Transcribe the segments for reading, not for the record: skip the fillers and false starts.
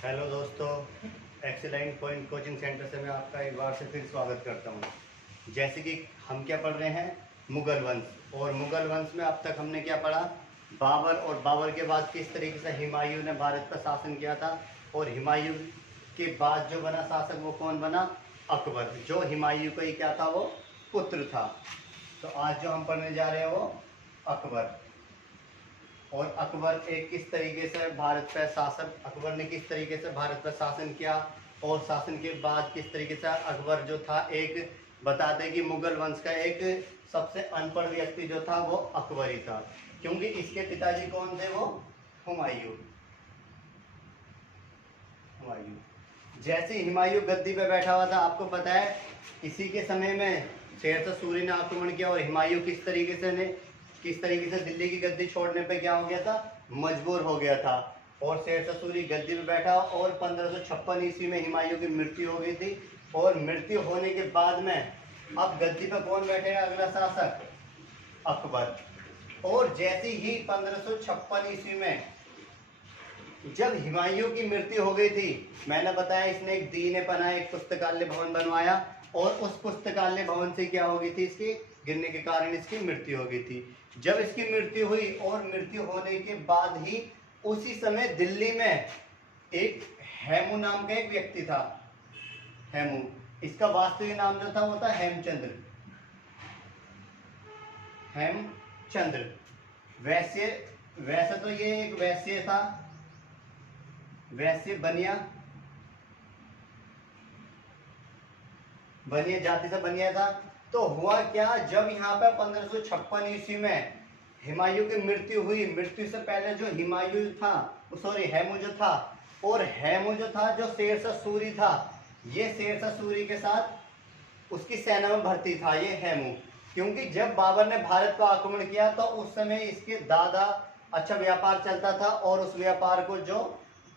Hello दोस्तों, excellent point coaching centre से मैं आपका एक बार से फिर स्वागत करता हूँ। जैसे कि हम क्या पढ़ रहे हैं, मुगल वंश। और मुगल वंश में अब तक हमने क्या पढ़ा, बाबर, और बाबर के बाद किस तरीके से हुमायूं ने भारत पर शासन किया था। और हुमायूं के बाद जो बना शासक वो कौन बना, अकबर, जो हुमायूं का ही क्या था, वो पुत्र था। तो आज जो हम पढ़ने जा रहे हैं वो अकबर। और अकबर एक किस तरीके से भारत पर शासन, अकबर ने किस तरीके से भारत पर शासन किया, और शासन के बाद किस तरीके से अकबर जो था, एक बता दें कि मुगल वंश का एक सबसे अनपढ़ व्यक्ति जो था वो अकबर ही था, क्योंकि इसके पिताजी कौन थे, वो हुमायूं। हुमायूं जैसे हुमायूं गद्दी पे बैठा हुआ था, आपको पता है इसी के समय में शेरशाह सूरी ने आक्रमण किया, और हुमायूं किस तरीके से दिल्ली की गद्दी छोड़ने पे क्या हो गया था, मजबूर हो गया था। और शेरशाह सूरी गद्दी पे बैठा, और 1556 ईस्वी में हुमायूं की मृत्यु हो गई थी। और मृत्यु होने के बाद में अब गद्दी पे कौन बैठेगा, अगला शासक, अकबर। और जैसे ही 1556 ईस्वी में जब हुमायूं की मृत्यु हो गई थी, मैंने बताया इसने एक दीन पनाह, एक पुस्तकालय भवन बनवाया, और उस पुस्तकालय भवन से क्या हो गई थी, इसकी गिरने के कारण इसकी मृत्यु हो गई थी। जब इसकी मृत्यु हुई, और मृत्यु होने के बाद ही उसी समय दिल्ली में एक हेमू नाम का एक व्यक्ति था। हेमू, इसका वास्तविक नाम जो था वो था हेमचंद्र। हेमचंद्र वैसे वैसे तो ये एक वैश्य था, वैश्य बनिया जाति से बनिया था। तो हुआ क्या, जब यहाँ पे 1556 ईस्वी में हुमायूं की मृत्यु हुई, मृत्यु से पहले जो हुमायूं था, सॉरी हेमू जो था, और हेमू जो था जो शेरशाह सूरी था, ये शेरशाह सूरी के साथ उसकी सेना में भर्ती था ये हेमू। क्योंकि जब बाबर ने भारत पर आक्रमण किया तो उस समय इसके दादा अच्छा व्यापार चलता था, और उस व्यापार को जो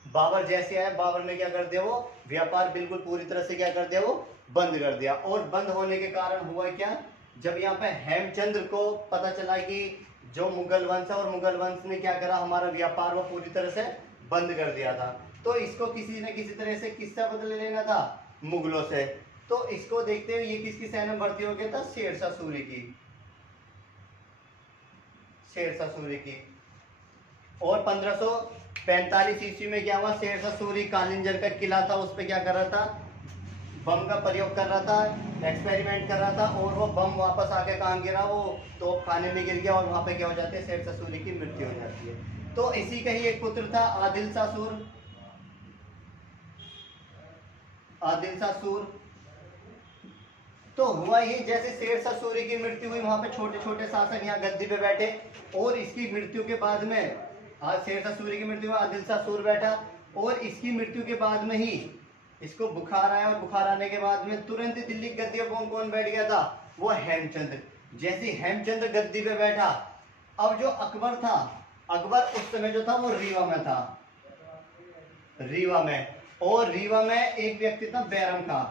बाबर जैसे आए, बाबर ने क्या कर दिया, वो व्यापार बिल्कुल पूरी तरह से क्या कर दिया, वो बंद कर दिया। और बंद होने के कारण हुआ क्या, जब यहाँ पे हेमचंद्र को पता चला कि जो मुगल वंश है, और मुगल वंश ने क्या करा, हमारा व्यापार वो पूरी तरह से बंद कर दिया था, तो इसको किसी न किसी तरह से किससे बदले लेना था, मुगलों से। तो इसको देखते हुए ये किसकी सेना में भर्ती हो गया था, शेरशाह सूरी की, शेरशाह सूरी की। और 1545 ईस्वी में क्या हुआ, शेरशाह सूरी कालिंजर का किला था, उस पर क्या कर रहा था, बम का प्रयोग कर रहा था, एक्सपेरिमेंट कर रहा था, और वो बम वापस आके कहाँ गिरा, वो तोप खाने में गिर गया, और वहां पे क्या हो जाती है, शेरशाह सूरी की मृत्यु हो जाती है। तो इसी का ही एक पुत्र था आदिल शाह सूर। आदिल शाह सूर तो हुआ ही, जैसे शेरशाह सूरी की मृत्यु हुई, वहां पे छोटे छोटे शासक यहाँ गद्दी पे बैठे, और इसकी मृत्यु के बाद में, आज शेरशाह सूरी की मृत्यु में आदिल शाह सूर बैठा, और इसकी मृत्यु के बाद में ही इसको बुखार आया, और बुखार आने के बाद में तुरंत ही दिल्ली की गद्दी पर कौन बैठ गया था, वो हेमचंद्र। जैसे हेमचंद्र गद्दी पे बैठा, अब जो अकबर था, अकबर उस समय जो था वो रीवा में था, रीवा में। और रीवा में एक व्यक्ति था बैरम खां।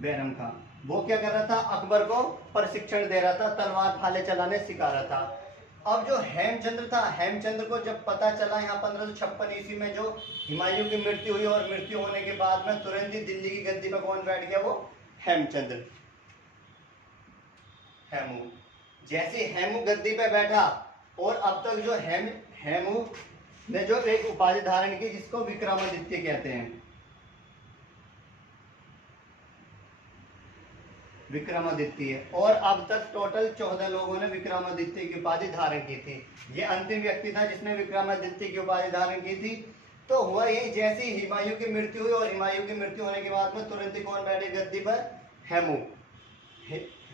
बैरम खां वो क्या कर रहा था, अकबर को प्रशिक्षण दे रहा था, तलवार भाले चलाने सिखा रहा था। अब जो हेमचंद्र था, हेमचंद्र को जब पता चला यहाँ 1556 ईस्वी में जो हुमायूं की मृत्यु हुई, और मृत्यु होने के बाद में तुरंत ही दिल्ली की गद्दी पर कौन बैठ गया, वो हेमचंद्र, हेमू। जैसे हेमू गद्दी पे बैठा, और अब तक जो हेमू ने जो एक उपाधि धारण की, जिसको विक्रमादित्य कहते हैं, विक्रमादित्य। और अब तक टोटल 14 लोगों ने विक्रमादित्य की उपाधि धारण की थी। ये अंतिम व्यक्ति था जिसने विक्रमादित्य की उपाधि धारण की थी। तो हुआ यही, जैसे हुमायूं की मृत्यु हुई, और हुमायूं की मृत्यु होने के बाद में तुरंत ही कौन बैठे गद्दी पर, हेमू।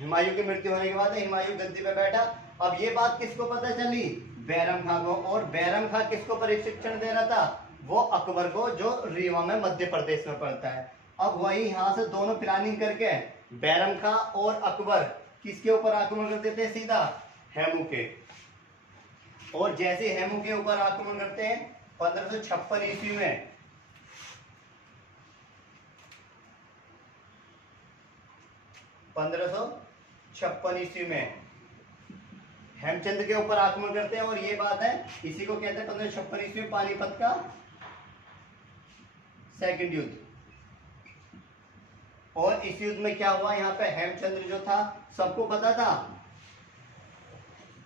हुमायूं की मृत्यु होने के बाद हुमायूं गद्दी पर बैठा। अब ये बात किसको पता चली, बैरम खां को। और बैरम खां किसको प्रशिक्षण दे रहा था, वो अकबर को, जो रीवा में मध्य प्रदेश में पड़ता है। अब वही यहाँ से दोनों प्लानिंग करके बैरम खां और अकबर किसके ऊपर आक्रमण करते थे, सीधा हेमू के। और जैसे हेमू के ऊपर आक्रमण करते हैं 1556 ईस्वी में, 1556 ईस्वी में हेमचंद्र के ऊपर आक्रमण करते हैं। और ये बात है, इसी को कहते हैं 1556 ईस्वी में पानीपत का सेकंड युद्ध। और इस युद्ध में क्या हुआ, यहाँ पे हेमचंद्र जो था, सबको पता था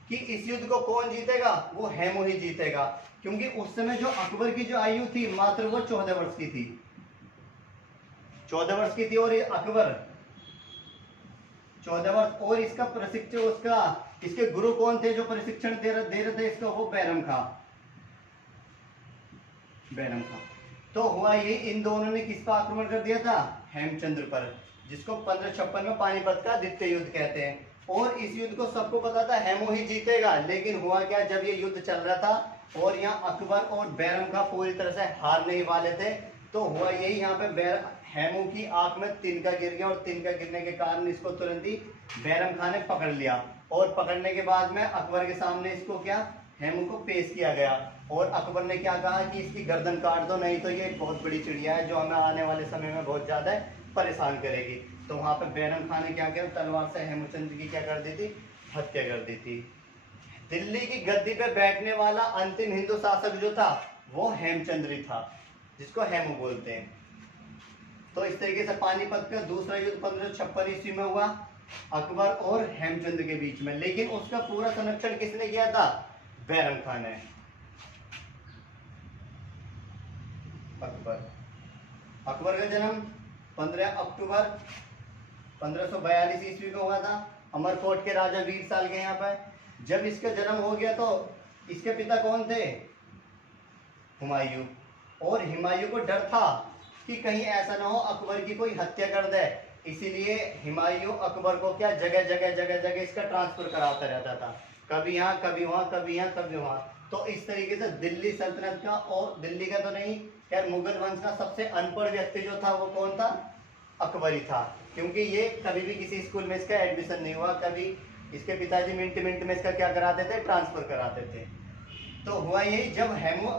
कि इस युद्ध को कौन जीतेगा, वो हेमू ही जीतेगा, क्योंकि उस समय जो अकबर की जो आयु थी मात्र वो 14 वर्ष की थी, 14 वर्ष की थी। और ये अकबर 14 वर्ष, और इसका प्रशिक्षण, उसका इसके गुरु कौन थे जो प्रशिक्षण दे रहे थे इसको, वो बैरम खां। तो हुआ ये, इन दोनों ने किस पर आक्रमण कर दिया था, हेमचंद्र पर, जिसको 1556 में पानीपत का द्वितीय युद्ध कहते हैं। और इस युद्ध को सबको पता था हेमू ही जीतेगा, लेकिन हुआ क्या, जब ये युद्ध चल रहा था और यहाँ अकबर और बैरम खां पूरी तरह से हारने ही वाले थे, तो हुआ यही, यहाँ पे हेमू की आंख में तिनका गिर गया, और तिनका गिरने के कारण इसको तुरंत ही बैरम खां ने पकड़ लिया। और पकड़ने के बाद में अकबर के सामने इसको क्या, हेमू को पेश किया गया। और अकबर ने क्या कहा कि इसकी गर्दन काट दो, नहीं तो ये बहुत बड़ी चिड़िया है जो हमें आने वाले समय में बहुत ज्यादा परेशान करेगी। तो वहां पे बैरम खां ने क्या किया, तलवार से हेमचंद्र की क्या कर दी थी, हत्या कर दी थी। दिल्ली की गद्दी पे बैठने वाला अंतिम हिंदू शासक जो था वो हेमचंद्र ही था, जिसको हेमू बोलते हैं। तो इस तरीके से पानीपत का दूसरा युद्ध 1556 ईस्वी में हुआ अकबर और हेमचंद्र के बीच में, लेकिन उसका पूरा संरक्षण किसने किया था, बैरम खां ने। अकबर का जन्म 15 अक्टूबर 1542 ईस्वी को हुआ था, अमरकोट के राजा वीर साल के यहाँ पर। जब इसका जन्म हो गया तो इसके पिता कौन थे, हुमायूं। और हुमायूं को डर था कि कहीं ऐसा ना हो अकबर की कोई हत्या कर दे, इसीलिए हुमायूं अकबर को क्या, जगह जगह इसका ट्रांसफर कराता रहता था, कभी यहाँ कभी वहाँ, कभी यहाँ कभी वहाँ। तो इस तरीके से दिल्ली सल्तनत का, और दिल्ली का तो नहीं यार, मुगल वंश का सबसे अनपढ़ व्यक्ति जो था वो कौन था, अकबर ही था, क्योंकि ये कभी भी किसी स्कूल में इसका एडमिशन नहीं हुआ, कभी इसके पिताजी मिनट में इसका क्या कराते थे, ट्रांसफर कराते थे। तो हुआ यही, जब हेमू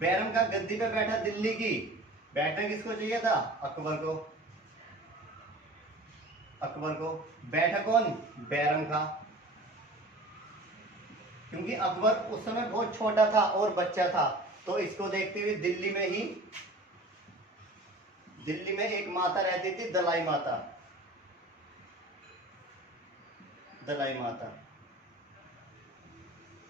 बैरम का गद्दी पे बैठा, दिल्ली की बैठना किसको चाहिए था, अकबर को बैठा कौन, बैरम खां, क्योंकि अकबर उस समय बहुत छोटा था और बच्चा था। तो इसको देखते हुए दिल्ली में एक माता रहती थी, दलाई माता।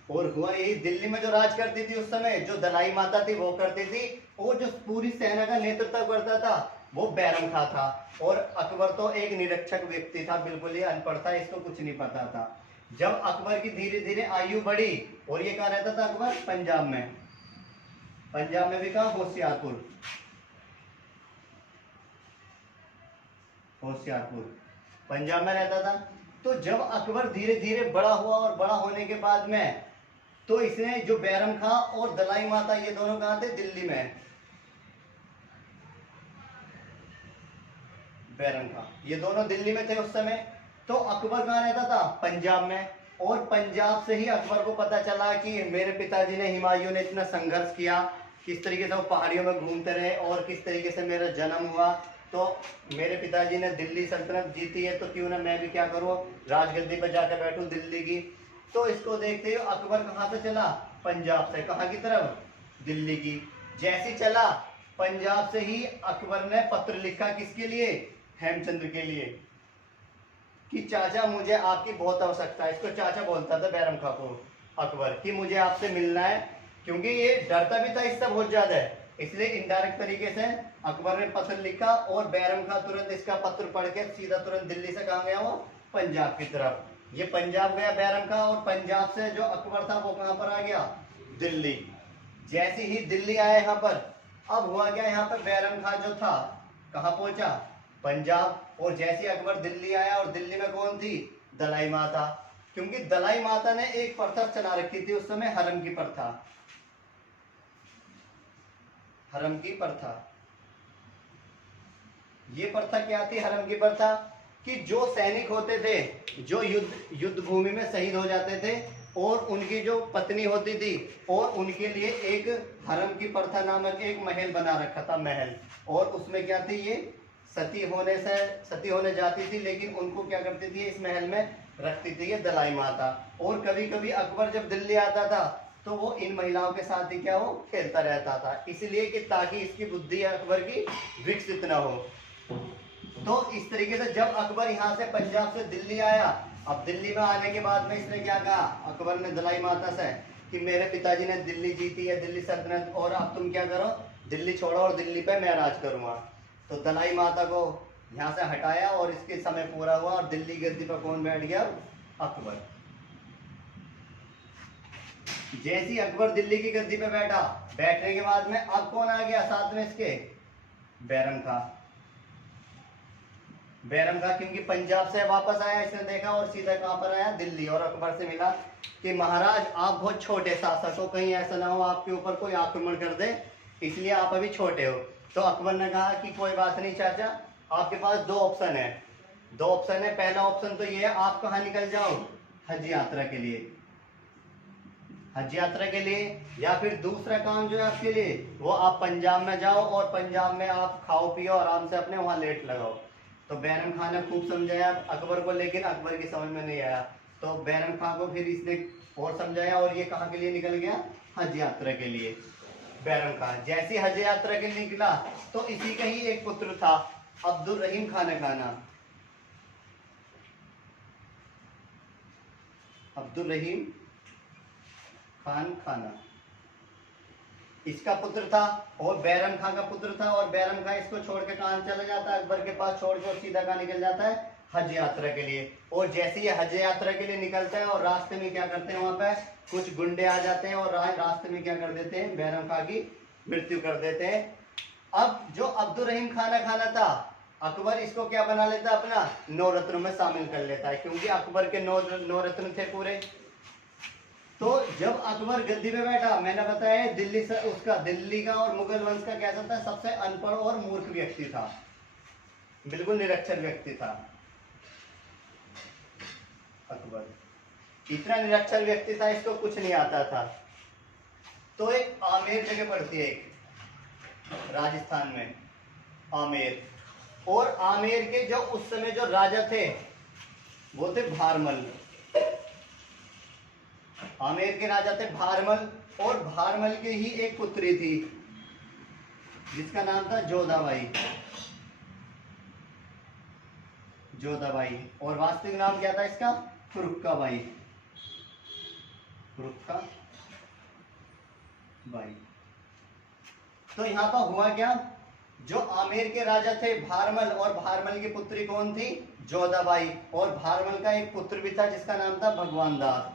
और हुआ यही, दिल्ली में जो राज करती थी उस समय, जो दलाई माता थी वो करती थी, और जो पूरी सेना का नेतृत्व करता था वो बैरम खां था। और अकबर तो एक निरक्षर व्यक्ति था, बिल्कुल ही अनपढ़ था, इसको कुछ नहीं पता था। जब अकबर की धीरे धीरे आयु बढ़ी, और ये कहाँ रहता था अकबर, पंजाब में भी कहा, होशियारपुर पंजाब में रहता था। तो जब अकबर धीरे धीरे बड़ा हुआ, और बड़ा होने के बाद में तो इसने जो बैरम खां और दलाई माता, ये दोनों कहाँ थे, दिल्ली में, बैरम खां ये दोनों दिल्ली में थे उस समय। तो अकबर कहाँ रहता था, पंजाब में। और पंजाब से ही अकबर को पता चला कि मेरे पिताजी ने, हुमायूं ने इतना संघर्ष किया, किस तरीके से वो पहाड़ियों में घूमते रहे, और किस तरीके से मेरा जन्म हुआ। तो मेरे पिताजी ने दिल्ली सल्तनत जीती है, तो क्यों ना मैं भी क्या करूँ, राजगद्दी पर जाकर बैठूं दिल्ली की। तो इसको देखते हुए अकबर कहाँ से चला, पंजाब से, कहाँ की तरफ, दिल्ली की। जैसे चला पंजाब से ही अकबर ने पत्र लिखा, किसके लिए, हेमचंद्र के लिए, कि चाचा मुझे आपकी बहुत आवश्यकता है। इसको चाचा बोलता था बैरम खां को अकबर, कि मुझे आपसे मिलना है, क्योंकि ये डरता भी था इससे बहुत ज्यादा है, इसलिए इनडायरेक्ट तरीके से अकबर ने पत्र लिखा। और बैरम खां तुरंत इसका पत्र पढ़ के सीधा तुरंत दिल्ली से कहाँ गया, वो पंजाब की तरफ। ये पंजाब गया बैरम खां, और पंजाब से जो अकबर था वो कहाँ पर आ गया, दिल्ली। जैसे ही दिल्ली आया यहाँ पर, अब हुआ क्या, यहाँ पर बैरम खां जो था कहाँ पहुंचा, पंजाब। और जैसे अकबर दिल्ली आया, और दिल्ली में कौन थी, दलाई माता, क्योंकि दलाई माता ने एक प्रथा चला रखी थी उस समय, हरम की प्रथा। ये प्रथा क्या थी, हरम की प्रथा, कि जो सैनिक होते थे, जो युद्ध भूमि में शहीद हो जाते थे, और उनकी जो पत्नी होती थी, और उनके लिए एक हरम की प्रथा नामक एक महल बना रखा था, महल। और उसमें क्या थी, ये सती होने जाती थी, लेकिन उनको क्या करती थी, इस महल में रखती थी ये दलाई माता। और कभी कभी अकबर जब दिल्ली आता था तो वो इन महिलाओं के साथ ही क्या हो खेलता रहता था, इसलिए कि ताकि इसकी बुद्धि अकबर की विकसित न हो। तो इस तरीके से जब अकबर यहाँ से पंजाब से दिल्ली आया, अब दिल्ली में आने के बाद में इसने क्या कहा, अकबर ने दलाई माता से कि मेरे पिताजी ने दिल्ली जीती है, दिल्ली सल्तनत, और अब तुम क्या करो, दिल्ली छोड़ो और दिल्ली पे मैं राज करूंगा। तो दलाई माता को यहाँ से हटाया और इसके समय पूरा हुआ और दिल्ली गद्दी पर कौन बैठ गया, अकबर। जैसे ही अकबर दिल्ली की गद्दी पे बैठा, बैठने के बाद में अब कौन आ गया साथ में इसके, बैरम खां। बैरम खां क्योंकि पंजाब से वापस आया, इसने देखा और सीधा कहां पर आया, दिल्ली, और अकबर से मिला कि महाराज आप बहुत छोटे शासक हो, कहीं ऐसा ना हो आपके ऊपर कोई आक्रमण कर दे, इसलिए आप अभी छोटे हो। तो अकबर ने कहा कि कोई बात नहीं चाचा, आपके पास दो ऑप्शन है, दो ऑप्शन है। पहला ऑप्शन तो ये है, आप कहाँ निकल जाओ, हज यात्रा के लिए, हज यात्रा के लिए, या फिर दूसरा काम जो है आपके लिए वो आप पंजाब में जाओ और पंजाब में आप खाओ पियो आराम से अपने वहां लेट लगाओ। तो बैरम खान ने खूब समझाया अकबर को, लेकिन अकबर की समझ में नहीं आया। तो बैरम खान को फिर इसने और समझाया और ये कहाँ के लिए निकल गया, हज यात्रा के लिए। बैरम खान जैसे हज यात्रा के लिए निकला तो इसी का ही एक पुत्र था, अब्दुल रहीम खान का नाम, अब्दुल रहीम खान खाना इसका पुत्र था और बैरम खां का पुत्र था। और बैरम खां इसको छोड़ के कहां चला जाता है, अकबर के पास छोड़ के, और सीधा कहां निकल जाता है, हज यात्रा के लिए। और जैसे ही हज यात्रा के लिए निकलता है और रास्ते में क्या करते हैं, वहां पे कुछ गुंडे आ जाते हैं और रास्ते में क्या कर देते हैं, बैरम खां की मृत्यु कर देते हैं। अब जो अब्दुल रहीम खाना था, अकबर इसको क्या बना लेता है, अपना नौ रत्नों में शामिल कर लेता है, क्योंकि अकबर के नौ रत्न थे पूरे। तो जब अकबर गद्दी पे बैठा, मैंने बताया दिल्ली से उसका, दिल्ली का और मुगल वंश का कैसा था, सबसे अनपढ़ और मूर्ख व्यक्ति था, बिल्कुल निरक्षर व्यक्ति था अकबर, इतना निरक्षर व्यक्ति था, इसको कुछ नहीं आता था। तो एक आमेर जगह पड़ती है, एक राजस्थान में आमेर, और आमेर के जो उस समय जो राजा थे वो थे भारमल, आमेर के राजा थे भारमल, और भारमल की ही एक पुत्री थी जिसका नाम था जोधाबाई, जोधाबाई, और वास्तविक नाम क्या था इसका, फुरुक्काबाई, फुरुक्काबाई। तो यहाँ पर हुआ क्या, जो आमेर के राजा थे भारमल, और भारमल की पुत्री कौन थी, जोधाबाई, और भारमल का एक पुत्र भी था जिसका नाम था भगवान दास,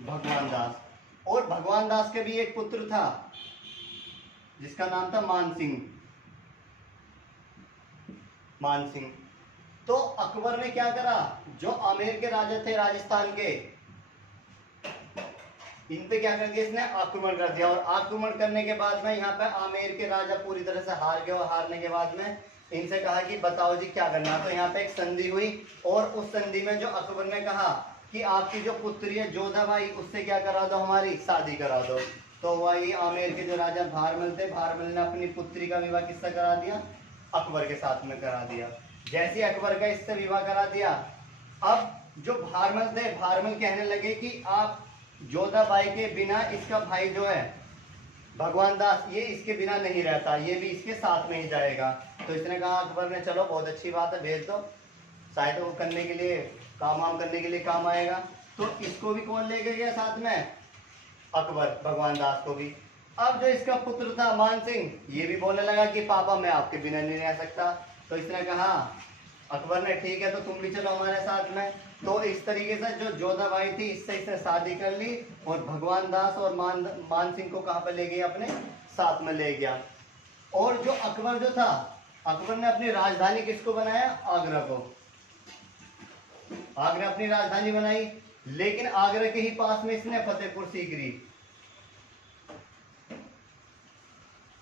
भगवान दास। और भगवान दास के भी एक पुत्र था जिसका नाम था मानसिंह, मानसिंह। तो अकबर ने क्या करा, जो आमेर के राजा थे राजस्थान के, इन पे क्या कर दिया इसने, आक्रमण कर दिया। और आक्रमण करने के बाद में यहाँ पे आमेर के राजा पूरी तरह से हार गए, और हारने के बाद में इनसे कहा कि बताओ जी क्या करना। तो यहाँ पे एक संधि हुई, और उस संधि में जो अकबर ने कहा कि आपकी जो पुत्री है जोधाबाई, उससे क्या करा दो, हमारी शादी करा दो। तो वही आमेर के जो राजा भारमल थे, भारमल ने अपनी पुत्री का विवाह किससे करा दिया, अकबर के साथ में करा दिया। जैसे अकबर का इससे विवाह करा दिया, अब जो भारमल थे, भारमल कहने लगे कि आप जोधाबाई के बिना इसका भाई जो है भगवान दास, ये इसके बिना नहीं रहता, ये भी इसके साथ में ही जाएगा। तो इसने कहा, अकबर ने, चलो बहुत अच्छी बात है, भेज दो, शायद वो करने के लिए, काम वाम करने के लिए काम आएगा। तो इसको भी कौन लेके गया साथ में, अकबर, भगवान दास को भी। अब जो इसका पुत्र था मान सिंह, ये भी बोलने लगा कि पापा मैं आपके बिना नहीं रह सकता। तो इसने कहा, अकबर ने, ठीक है तो तुम भी चलो हमारे साथ में। तो इस तरीके से जो जोधाबाई थी, इससे इसने शादी कर ली, और भगवान दास और मान सिंह को कहाँ पर ले गया, अपने साथ में ले गया। और जो अकबर जो था, अकबर ने अपनी राजधानी किसको बनाया, आगरा को, आगरा अपनी राजधानी बनाई। लेकिन आगरा के ही पास में इसने फतेहपुर सीकरी,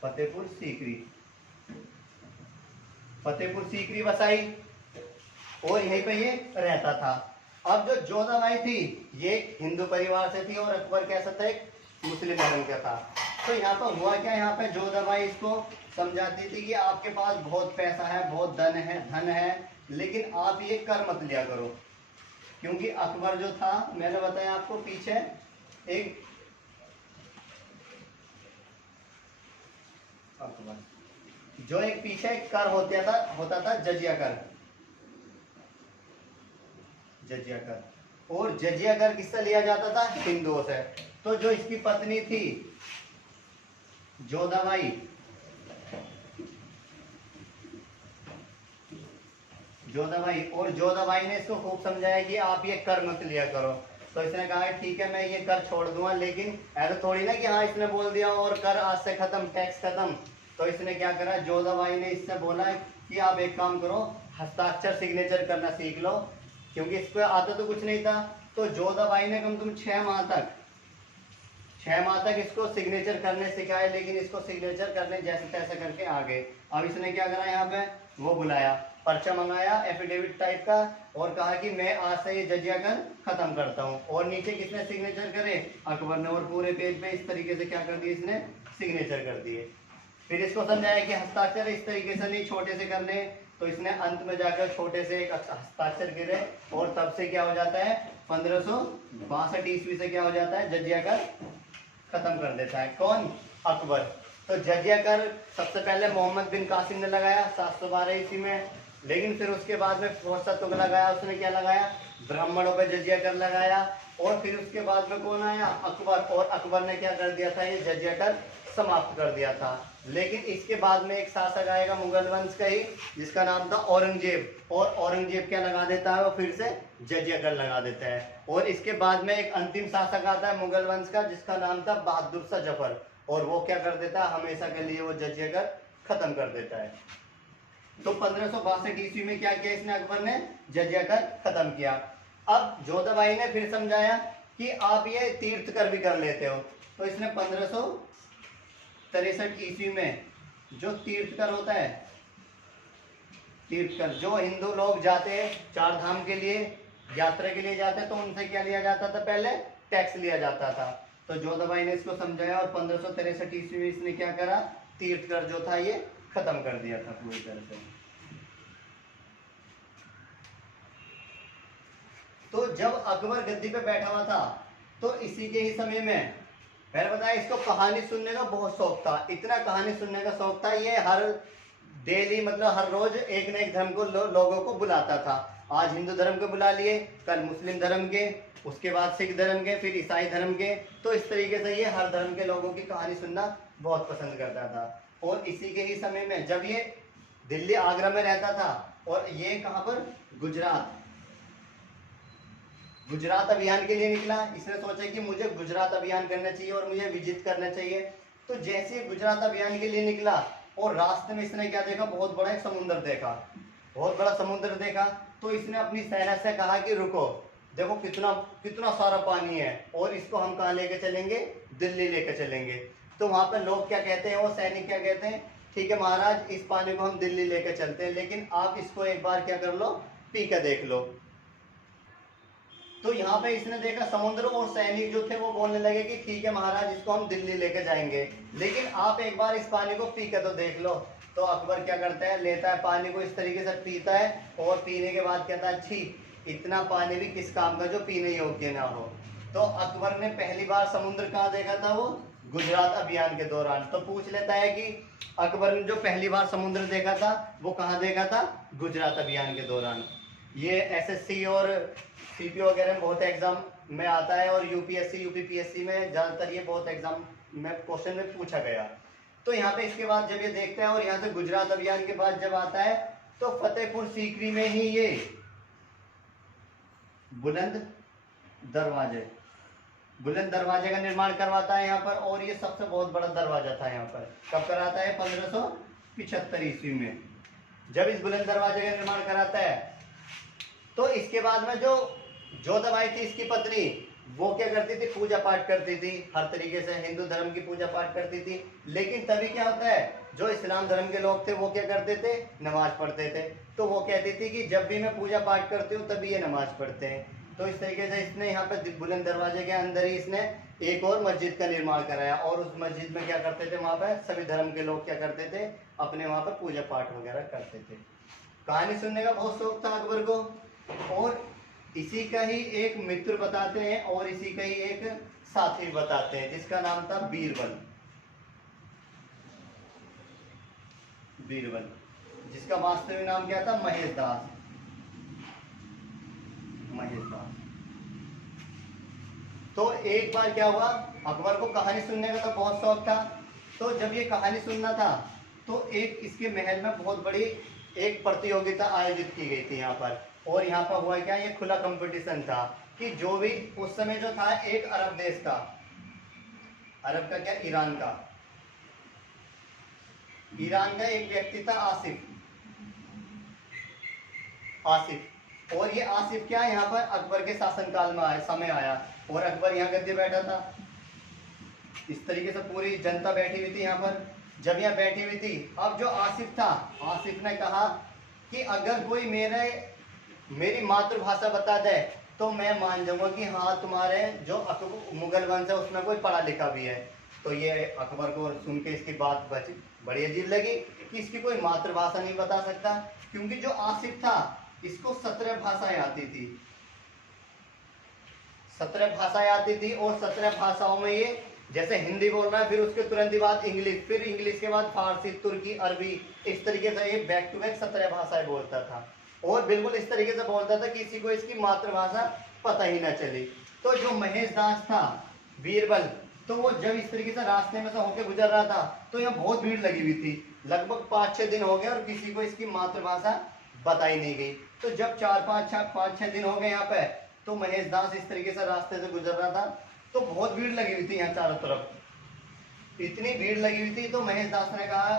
फतेहपुर सीकरी, फतेहपुर सीकरी बसाई, और यहीं पे ये रहता था। अब जो जोधाबाई थी, ये हिंदू परिवार से थी, और अकबर कैसा था, एक मुस्लिम धर्म का था। तो यहाँ पर हुआ क्या, यहाँ पे जोधाबाई इसको समझाती थी कि आपके पास बहुत पैसा है, बहुत धन है, लेकिन आप ये कर मत लिया करो, क्योंकि अकबर जो था, मैंने बताया आपको पीछे एक अकबर जो एक पीछे एक कर होता था जजिया कर, जजिया कर। और जजिया कर किससे लिया जाता था? हिंदुओं से। तो जो इसकी पत्नी थी जोधाबाई, और जोधाबाई ने इसको खूब समझाया कि आप ये कर मत लिया करो। तो इसने कहा ठीक है मैं ये कर छोड़ दूंगा, लेकिन ऐसा थोड़ी ना कि हाँ इसने बोल दिया और कर आज से खत्म, टैक्स खत्म। तो इसने क्या करा, जोधाबाई ने इससे बोला कि आप एक काम करो, हस्ताक्षर सिग्नेचर करना सीख लो, क्योंकि इसको आता तो कुछ नहीं था। तो जोधाबाई ने कम से कम 6 माह तक इसको सिग्नेचर करने सिखाए, लेकिन इसको सिग्नेचर करने जैसे तैसे करके आ गए। अब इसने क्या करा, यहाँ पे वो बुलाया, पर्चा मंगाया एफिडेविट टाइप का, और कहा कि मैं आज से ये जजिया कर खत्म करता हूँ। और नीचे किसने सिग्नेचर करे? अकबर ने। और पूरे पेज पे इस तरीके से क्या कर दिए, इसने सिग्नेचर कर दिए। फिर इसको समझाया कि हस्ताक्षर इस तरीके से नहीं, छोटे से करने। तो इसने अंत में जाकर छोटे से एक हस्ताक्षर गिरे, और तब से क्या हो जाता है, 1562 ईस्वी से क्या हो जाता है, जजिया कर खत्म कर देता है। कौन? अकबर। तो जजिया कर सबसे पहले मोहम्मद बिन कासिम ने लगाया 712 ईस्वी में, लेकिन फिर उसके बाद में बहुत सा तुगला लगाया, उसने क्या लगाया, ब्राह्मणों पे जजिया कर लगाया। और फिर उसके बाद में कौन आया? अकबर। और अकबर ने क्या कर दिया था, ये जजिया कर समाप्त कर दिया था। लेकिन इसके बाद में एक शासक आएगा मुगल वंश का ही, जिसका नाम था औरंगजेब। और औरंगजेब क्या लगा देता है, वो फिर से जजिया कर लगा देता है। और इसके बाद में एक अंतिम शासक आता है मुगल वंश का, जिसका नाम था बहादुर शाह जफर, और वो क्या कर देता है, हमेशा के लिए वो जजिया कर खत्म कर देता है। तो 1562 ईस्वी में क्या किया इसने, अकबर ने जजिया कर खत्म किया। अब जोधाबाई ने फिर समझाया कि आप ये तीर्थ कर भी कर लेते हो। तो इसने 1563 ईस्वी में जो तीर्थ कर होता है, तीर्थ कर जो हिंदू लोग जाते हैं 4 धाम के लिए, यात्रा के लिए जाते हैं, तो उनसे क्या लिया जाता था, पहले टैक्स लिया जाता था। तो जोधाबाई ने इसको समझाया, और 1563 ईस्वी में इसने क्या करा, तीर्थ कर जो था ये खत्म कर दिया था पूरी तरह से। तो जब अकबर गद्दी पे बैठा हुआ था, तो इसी के ही समय में, मैंने बताया इसको कहानी सुनने का बहुत शौक था, इतना कहानी सुनने का शौक था, ये हर डेली मतलब हर रोज एक न एक धर्म को लोगों को बुलाता था। आज हिंदू धर्म के बुला लिए, कल मुस्लिम धर्म के, उसके बाद सिख धर्म के, फिर ईसाई धर्म के। तो इस तरीके से ये हर धर्म के लोगों की कहानी सुनना बहुत पसंद करता था। और इसी के ही समय में जब ये दिल्ली आगरा में रहता था, और ये कहाँ पर, गुजरात अभियान के लिए निकला। इसने सोचा कि मुझे गुजरात अभियान करना चाहिए और मुझे विजिट करना चाहिए। तो जैसे गुजरात अभियान के लिए निकला, और रास्ते में इसने क्या देखा, बहुत बड़ा एक समुद्र देखा, बहुत बड़ा समुद्र देखा। तो इसने अपनी सेना से कहा कि रुको, देखो कितना कितना सारा पानी है, और इसको हम कहाँ लेके चलेंगे, दिल्ली लेके चलेंगे। तो वहां पर लोग क्या कहते हैं, वो सैनिक क्या कहते हैं, ठीक है महाराज, इस पानी को हम दिल्ली लेके चलते हैं, लेकिन आप इसको एक बार क्या कर लो, पी के देख लो। तो यहाँ पे इसने देखा समुद्र, और सैनिक जो थे वो बोलने लगे कि ठीक है महाराज, इसको हम दिल्ली लेके जाएंगे, लेकिन आप एक बार इस पानी को पी के तो देख लो। तो अकबर क्या करता है, लेता है पानी को, इस तरीके से पीता है, और पीने के बाद कहता है छी, इतना पानी भी किस काम का जो पीने योग्य ना हो। तो अकबर ने पहली बार समुद्र कहाँ देखा था, वो गुजरात अभियान के दौरान। तो पूछ लेता है कि अकबर ने जो पहली बार समुद्र देखा था वो कहाँ देखा था, गुजरात अभियान के दौरान। ये एसएससी और सीपी वगैरह में बहुत एग्जाम में आता है, और यूपीएससी यूपीपीएससी में ज़्यादातर ये बहुत एग्जाम में क्वेश्चन में पूछा गया। तो यहाँ पे इसके बाद जब ये देखते हैं, और यहाँ से गुजरात अभियान के बाद जब आता है, तो फतेहपुर सीकरी में ही ये बुलंद दरवाजे का निर्माण करवाता है यहाँ पर। और ये सबसे बहुत बड़ा दरवाजा था यहाँ पर। कब कराता है, 1575 ईस्वी में, जब इस बुलंद दरवाजे का निर्माण कराता है। तो इसके बाद में जो जोधाबाई थी इसकी पत्नी, वो क्या करती थी, पूजा पाठ करती थी, हर तरीके से हिंदू धर्म की पूजा पाठ करती थी। लेकिन तभी क्या होता है, जो इस्लाम धर्म के लोग थे वो क्या करते थे, नमाज पढ़ते थे। तो वो कहती थी कि जब भी मैं पूजा पाठ करती हूँ तभी ये नमाज पढ़ते हैं। तो इस तरीके से इसने यहाँ पे बुलंद दरवाजे के अंदर ही इसने एक और मस्जिद का निर्माण कराया, और उस मस्जिद में क्या करते थे, वहाँ पर सभी धर्म के लोग क्या करते थे, अपने वहाँ पर पूजा पाठ वगैरह करते थे। कहानी सुनने का बहुत शौक था अकबर को, और इसी का ही एक मित्र बताते हैं और इसी का ही एक साथी बताते हैं जिसका नाम था बीरबल। बीरबल, जिसका वास्तविक नाम क्या था? महेश दास। महेश दास। तो एक बार क्या हुआ, अकबर को कहानी सुनने का तो बहुत शौक था, तो जब ये कहानी सुनना था तो एक इसके महल में बहुत बड़ी एक प्रतियोगिता आयोजित की गई थी यहाँ पर। और यहाँ पर हुआ क्या, ये खुला कंपटीशन था कि जो भी उस समय जो था एक अरब देश का, अरब का क्या, ईरान का, ईरान का एक व्यक्ति था आसिफ। आसिफ, और ये आसिफ क्या यहाँ पर अकबर के शासनकाल में आया, समय आया, और अकबर यहाँ गद्दी बैठा था। इस तरीके से पूरी जनता बैठी हुई थी यहाँ पर। जब यहाँ बैठी हुई थी, अब जो आसिफ था, आसिफ ने कहा कि अगर कोई मेरी मातृभाषा बता दे तो मैं मान जाऊंगा कि हाँ तुम्हारे जो मुगल वंश है उसमें कोई पढ़ा लिखा भी है। तो ये अकबर को सुन के इसकी बात बड़ी अजीब लगी कि इसकी कोई मातृभाषा नहीं बता सकता, क्योंकि जो आसिफ था इसको 17 भाषाएं आती थी। 17 भाषाएं आती थी, और 17 भाषाओं में ये जैसे हिंदी बोल रहा है, फिर उसके तुरंत ही बाद इंग्लिश, फिर इंग्लिश के बाद फारसी, तुर्की, अरबी, इस तरीके से ये बैक टू बैक 17 भाषाएं बोलता था। और बिल्कुल इस तरीके से बोलता था कि किसी को इसकी मातृभाषा पता ही ना चले। तो जो महेश दास था, बीरबल, तो वो जब इस तरीके से रास्ते में से होकर गुजर रहा था तो यहाँ बहुत भीड़ लगी हुई थी। लगभग 5-6 दिन हो गए और किसी को इसकी मातृभाषा बताई नहीं गई। तो जब 4-5-6 दिन हो गए यहाँ पे, तो महेश दास इस तरीके से रास्ते से गुजर रहा था, तो बहुत भीड़ लगी हुई थी यहाँ चारों तरफ। इतनी भीड़ लगी हुई थी तो महेश दास ने कहा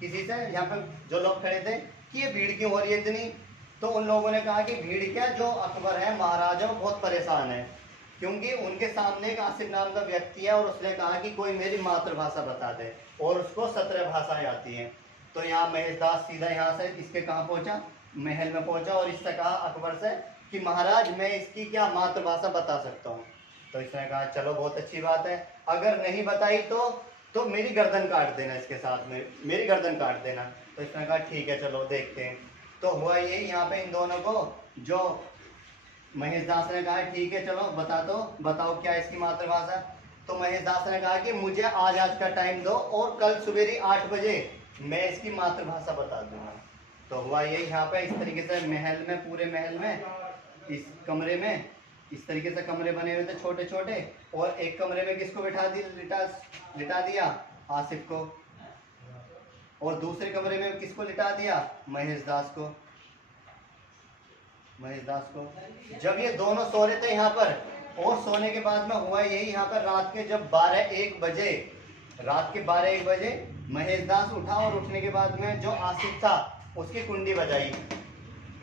किसी से, यहाँ पे जो लोग खड़े थे, कि ये भीड़ क्यों हो रही है इतनी। तो उन लोगों ने कहा कि भीड़ क्या, जो अकबर है महाराजा वो बहुत परेशान है, क्योंकि उनके सामने एक आसिफ नाम का व्यक्ति है और उसने कहा कि कोई मेरी मातृभाषा बता दे, और उसको 17 भाषाएं आती हैं। तो यहाँ महेश दास सीधा यहाँ से इसके कहाँ पहुंचा, महल में पहुंचा, और इससे कहा अकबर से कि महाराज मैं इसकी क्या मातृभाषा बता सकता हूँ। तो इसने कहा चलो बहुत अच्छी बात है, अगर नहीं बताई तो मेरी गर्दन काट देना, इसके साथ में मेरी गर्दन काट देना। तो इसने कहा ठीक है चलो देखते हैं। तो हुआ ये, यहाँ पे इन दोनों को, जो महेश दास ने कहा ठीक है चलो बताओ क्या इसकी मातृभाषा। तो महेश दास ने कहा कि मुझे आज का टाइम दो और कल सवेरे 8 बजे मैं इसकी मातृभाषा बता दूंगा। तो हुआ ये, यहाँ पे इस तरीके से महल में, पूरे महल में, इस कमरे में इस तरीके से कमरे बने हुए थे छोटे छोटे, और एक कमरे में किसको लिटा दिया, आसिफ को, और दूसरे कमरे में किसको लिटा दिया, महेश दास को। जब ये दोनों सो रहे थे यहाँ पर, और सोने के बाद में हुआ यही, यहाँ पर रात के जब 12-1 बजे महेश दास उठा, और उठने के बाद में जो आसिफ था उसकी कुंडी बजाई,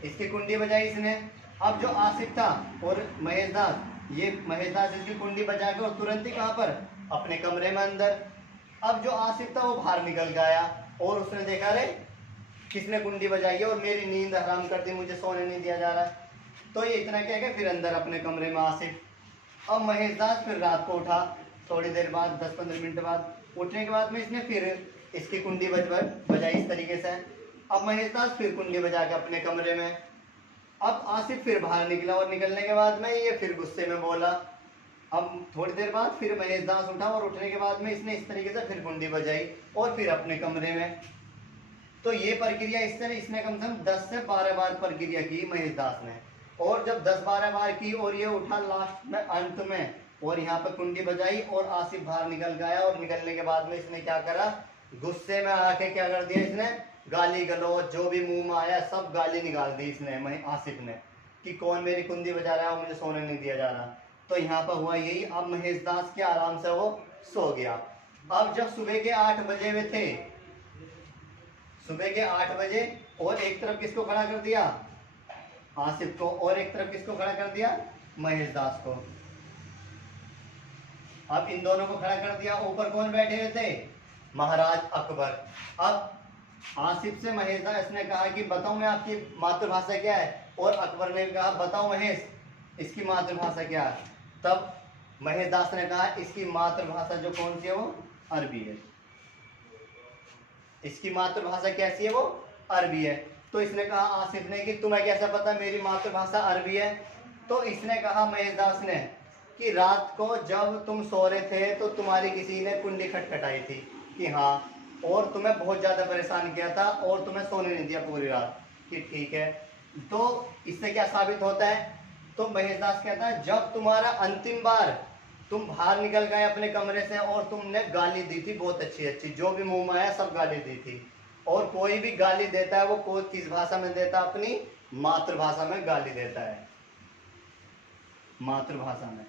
इसकी कुंडी बजाई इसने। अब जो आसिफ था और महेश दास इसकी कुंडी बजा के, और तुरंत ही कहाँ पर, अपने कमरे में अंदर। अब जो आसिफ था वो बाहर निकल गया, और उसने देखा रे किसने कुंडी बजाई है और मेरी नींद हराम कर दी, मुझे सोने नहीं दिया जा रहा। तो ये इतना क्या फिर अंदर अपने कमरे में आसिफ। अब महेश दास फिर रात को उठा, थोड़ी देर बाद 10-15 मिनट बाद उठने के बाद में इसने फिर इसकी कुंडी बजाई इस तरीके से। अब महेश दास फिर कुंडी बजा के अपने कमरे में। अब आसिफ फिर बाहर निकला, और निकलने के बाद में ये फिर गुस्से में बोला। अब थोड़ी देर बाद फिर महेश दास उठा, और उठने के बाद में इसने इस तरीके से फिर कुंडी बजाई, और फिर अपने कमरे में। तो ये प्रक्रिया इस तरह इसने कम से कम 10 से 12 बार प्रक्रिया की महेश दास ने। और जब 10-12 बार की और ये उठा लास्ट में, अंत में, और यहाँ पर कुंडी बजाई और आसिफ बाहर निकल गया, और निकलने के बाद में इसने क्या करा, गुस्से में आके क्या कर दिया, इसने गाली गलौज जो भी मुंह में आया सब गाली निकाल दी इसने, आसिफ ने, कि कौन मेरी कुंडी बजा रहा है और मुझे सोने नहीं दिया जा रहा। तो यहाँ पर हुआ यही, अब महेश दास के आराम से वो सो गया। अब जब सुबह के 8 बजे हुए थे, सुबह के 8 बजे, और एक तरफ किसको खड़ा कर दिया, आसिफ को, और एक तरफ किसको खड़ा कर दिया, महेश दास को। अब इन दोनों को खड़ा कर दिया, ऊपर कौन बैठे हुए थे, महाराज अकबर। अब आसिफ से महेश दास ने कहा कि बताओ मैं आपकी मातृभाषा क्या है, और अकबर ने कहा बताओ महेश इसकी मातृभाषा क्या है। तब महेश दास ने कहा इसकी मातृभाषा जो कौन सी है वो अरबी है, इसकी मातृभाषा कैसी है वो अरबी है। तो इसने कहा आसिफ ने कि तुम्हें कैसा पता मेरी मातृभाषा अरबी है? तो इसने कहा महेशदास ने कि रात को जब तुम सो रहे थे तो तुम्हारी किसी ने कुंडी खटखटाई थी कि हाँ, और तुम्हें बहुत ज़्यादा परेशान किया था और तुम्हें सोने नहीं दिया पूरी रात। कि ठीक है, तो इससे क्या साबित होता है? तो महेशदास कहता है जब तुम्हारा अंतिम बार तुम बाहर निकल गए अपने कमरे से और तुमने गाली दी थी बहुत अच्छी अच्छी, जो भी मुंह में आया सब गाली दी थी। और कोई भी गाली देता है वो कोई किस भाषा में देता है? अपनी मातृभाषा में गाली देता है, मातृभाषा में,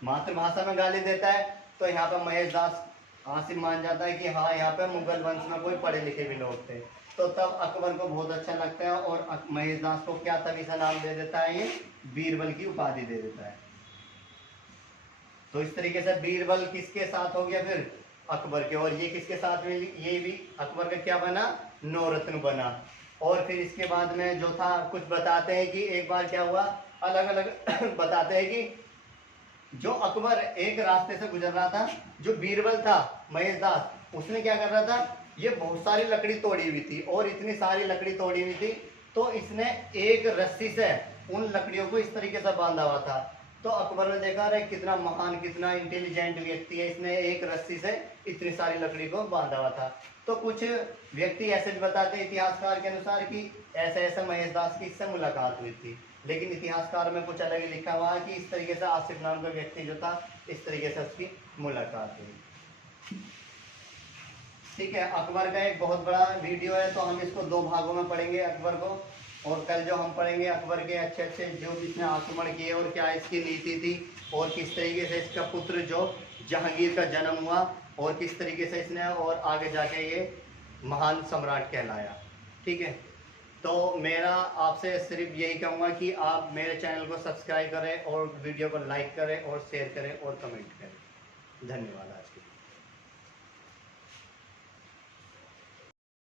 मातृभाषा में गाली देता है। तो यहाँ पर महेशदास आसिफ मान जाता है कि हाँ, यहाँ पे मुगल वंश में कोई पढ़े लिखे भी लोग थे। तो तब अकबर को बहुत अच्छा लगता है और महेशदास को क्या तभी सा नाम दे देता है, ये बीरबल की उपाधि दे देता है। तो इस तरीके से बीरबल किसके साथ हो गया? फिर अकबर के। और ये किसके साथ में? ये भी अकबर का क्या बना? नौरत्न बना। और फिर इसके बाद में जो था, कुछ बताते हैं कि एक बार क्या हुआ, अलग अलग बताते हैं कि जो अकबर एक रास्ते से गुजर रहा था, जो बीरबल था महेशदास उसने क्या कर रहा था, ये बहुत सारी लकड़ी तोड़ी हुई थी और इतनी सारी लकड़ी तोड़ी हुई थी तो इसने एक रस्सी से उन लकड़ियों को इस तरीके से बांधा हुआ था। तो अकबर ने देखा अरे कितना महान, कितना इंटेलिजेंट व्यक्ति है, इसने एक रस्सी से इतनी सारी लकड़ी को बांधा हुआ था। तो कुछ व्यक्ति ऐसे भी बताते हैं इतिहासकार के अनुसार कि ऐसे ऐसे महेशदास की इससे मुलाकात हुई थी, लेकिन इतिहासकार में कुछ अलग ही लिखा हुआ है कि इस तरीके से आसिफ नाम का व्यक्ति जो था इस तरीके से उसकी मुलाकात हुई। ठीक है, अकबर का एक बहुत बड़ा वीडियो है, तो हम इसको 2 भागों में पढ़ेंगे अकबर को। और कल जो हम पढ़ेंगे अकबर के अच्छे अच्छे जो इसने आक्रमण किए और क्या इसकी नीति थी और किस तरीके से इसका पुत्र जो जहांगीर का जन्म हुआ और किस तरीके से इसने और आगे जाके ये महान सम्राट कहलाया। ठीक है, तो मेरा आपसे सिर्फ यही कहूँगा कि आप मेरे चैनल को सब्सक्राइब करें और वीडियो को लाइक करें और शेयर करें और कमेंट करें। धन्यवाद आज के लिए।